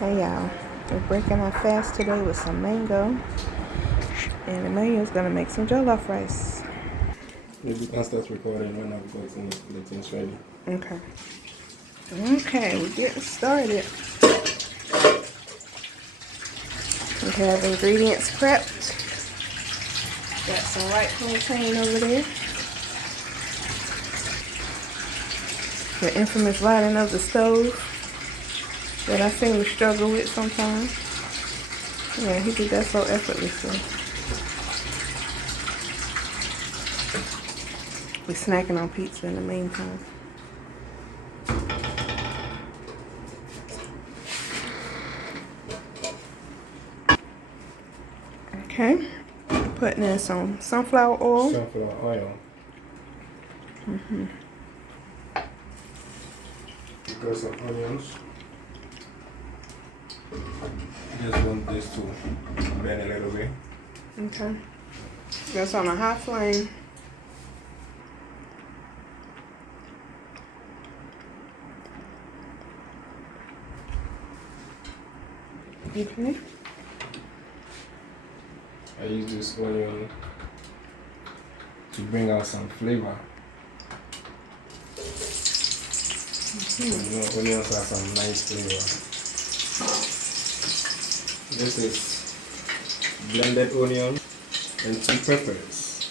Hey y'all, we're breaking our fast today with some mango. And the mango is gonna make some jollof rice. Maybe you can start recording when I've gotten the things ready. Okay. Okay, we're getting started. We have ingredients prepped. Got some white plantain over there. The infamous lighting of the stove that I seem to struggle with sometimes. Yeah, he did that so effortlessly. We're snacking on pizza in the meantime. Okay, putting in some sunflower oil. Sunflower oil. Because some onions. Just want this to burn a little bit. Okay, that's on a high flame. Okay. I use this onion to bring out some flavor. You know, onions have some nice flavor. This is blended onion and 2 peppers.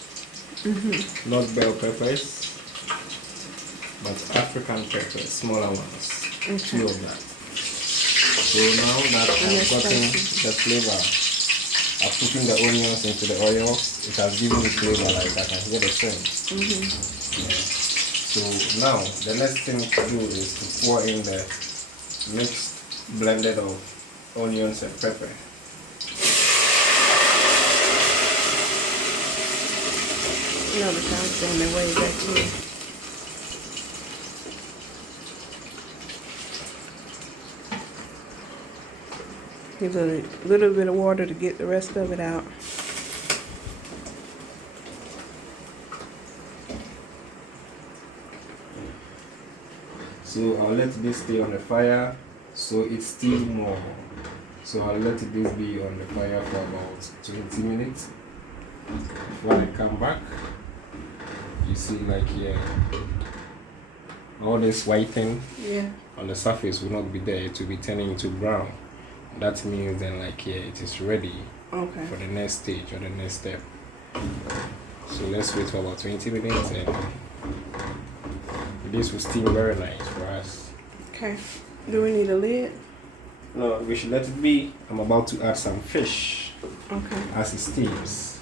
Not bell peppers, but African peppers, smaller ones. Okay. 2 of that. So now that I've gotten the flavor, I've put in the onions into the oil, it has given me flavor like I can hear the scent. So now the next thing to do is to pour in the mixed blended of onions and pepper. You know the sound's going their way back here. Give it a little bit of water to get the rest of it out. So I'll let this stay on the fire so it steams more. So I'll let this be on the fire for about 20 minutes. Before I come back, you see like here, all this white thing on the surface will not be there, it will be turning into brown. That means then like here it is ready for the next stage or the next step. So let's wait for about 20 minutes and this will steam very nice for us. Okay. Do we need a lid? No, we should let it be. I'm about to add some fish Okay. as it steams.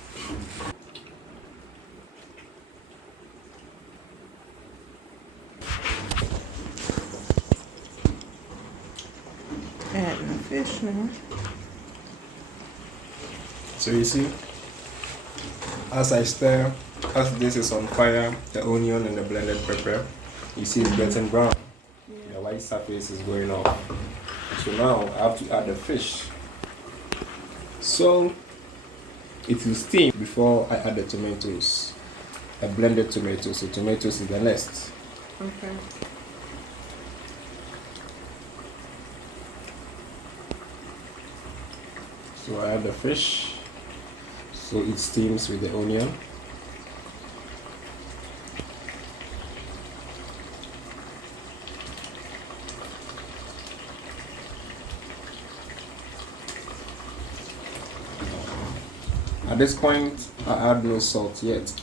Adding the fish now. So you see, as I stir, as this is on fire, the onion and the blended pepper, you see it's getting brown. The white surface is going off. So now I have to add the fish. So it will steam before I add the tomatoes. A blended tomato, so tomatoes is the next. Okay. So I add the fish, so it steams with the onion. At this point, I add no salt yet.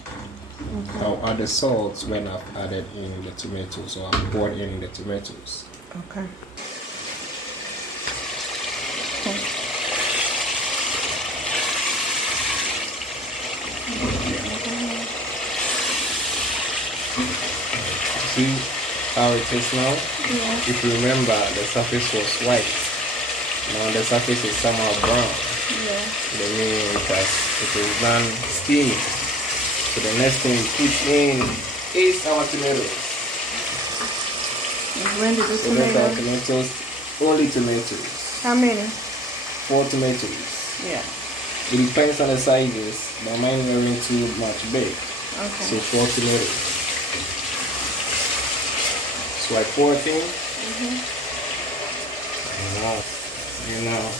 I'll add the salt when I've added in the tomatoes, so I've poured in the tomatoes. Okay. See how it is now? Yeah. If you remember, the surface was white. Now the surface is somehow brown. Yeah. The meaning it is done steaming. So the next thing we put in is our tomatoes. Blended the So that's our tomatoes. tomatoes, only tomatoes. How many? 4 tomatoes. Yeah. It depends on the sizes, but mine weren't too much big. Okay. So 4 tomatoes. So I pour it in. Wow. You know.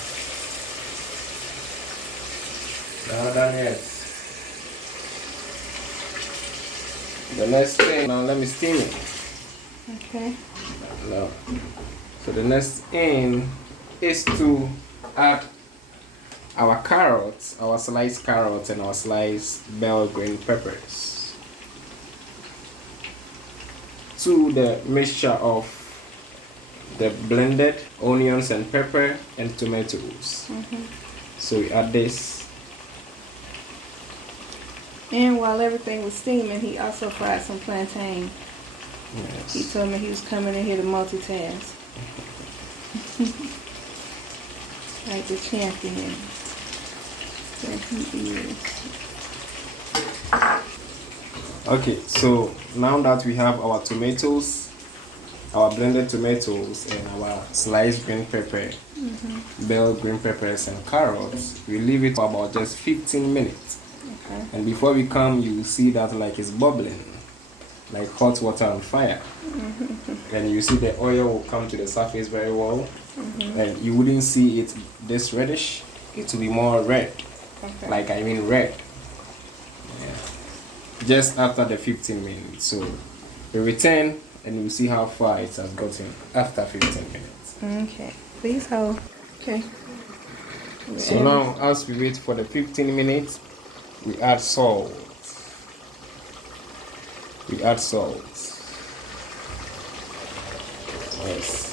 Not done yet. The next thing, now let me steam it. Okay. No. So the next thing is to add our carrots, our sliced carrots and our sliced bell green peppers to the mixture of the blended onions and pepper and tomatoes. So we add this. And while everything was steaming, he also fried some plantain. Yes. He told me he was coming in here to multitask. Like the champion that he is. Okay, so now that we have our tomatoes, our blended tomatoes and our sliced green pepper, bell green peppers and carrots, we leave it for about just 15 minutes. Okay. And before we come, you will see that like it's bubbling, like hot water on fire. And you see the oil will come to the surface very well. And you wouldn't see it this reddish. It will be more red. Okay. Like I mean red. Yeah. Just after the 15 minutes. So we return and you see how far it has gotten after 15 minutes. Okay. Please hold. Okay. So now as we wait for the 15 minutes, we add salt. We add salt. Yes.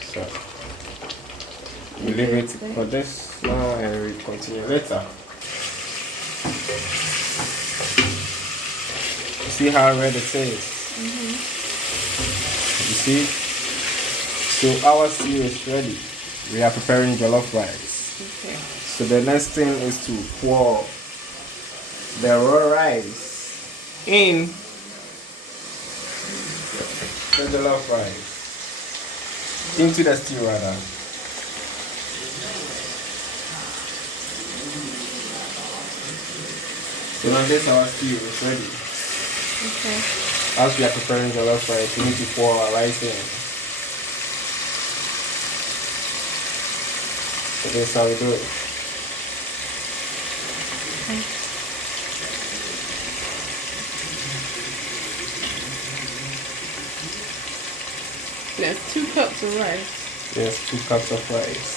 So we leave it for this now and we continue later. See how red it is? You see? So our stew is ready. We are preparing jollof rice. Okay. So the next thing is to pour the raw rice in the jollof rice into the stew rather. So now this our stew is ready. Okay. As we are preparing jollof rice, we need to pour our rice in. So this is how we do it. That's 2 cups of rice. Yes, 2 cups of rice.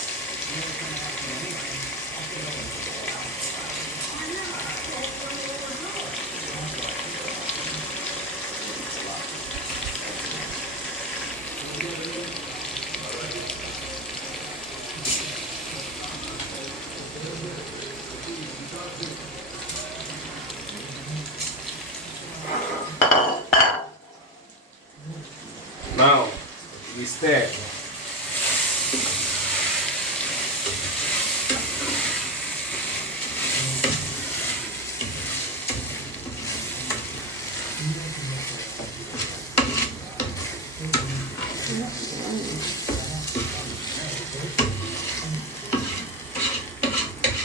Now, we stir.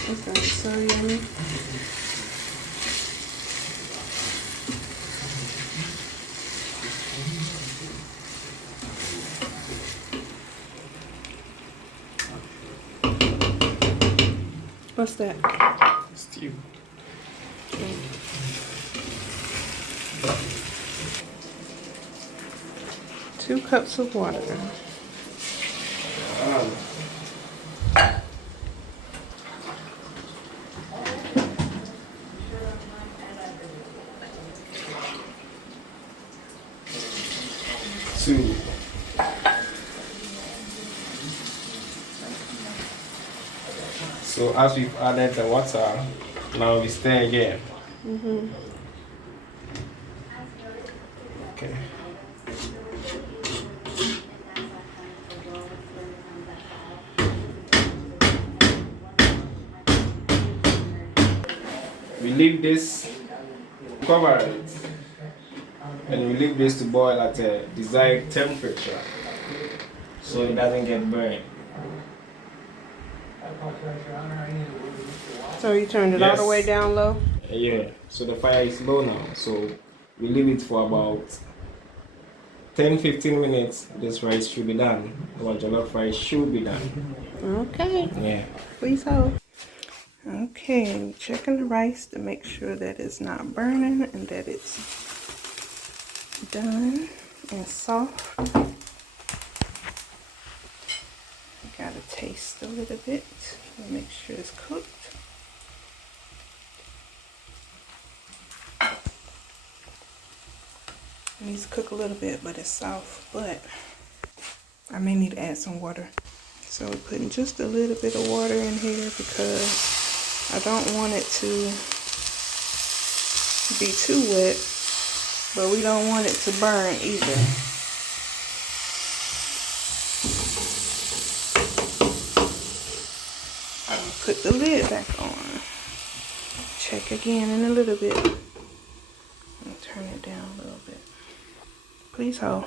Okay, so yummy. What's that? Stew. 2 cups of water. Two. So as we've added the water, now we stir again. Okay. We leave this, cover it, and we leave this to boil at a desired temperature so it doesn't get burned. So you turned it all the Yes. way down low? Yeah, so the fire is low now, so we leave it for about 10-15 minutes, this rice should be done. Our jollof rice should be done. Okay. Yeah. Please hold. Okay, checking the rice to make sure that it's not burning and that it's done and soft. Gotta taste a little bit to make sure it's cooked. It needs to cook a little bit, but it's soft. But I may need to add some water. So we're putting just a little bit of water in here because I don't want it to be too wet, but we don't want it to burn either. I'll put the lid back on. Check again in a little bit. And turn it down a little bit. Please hold.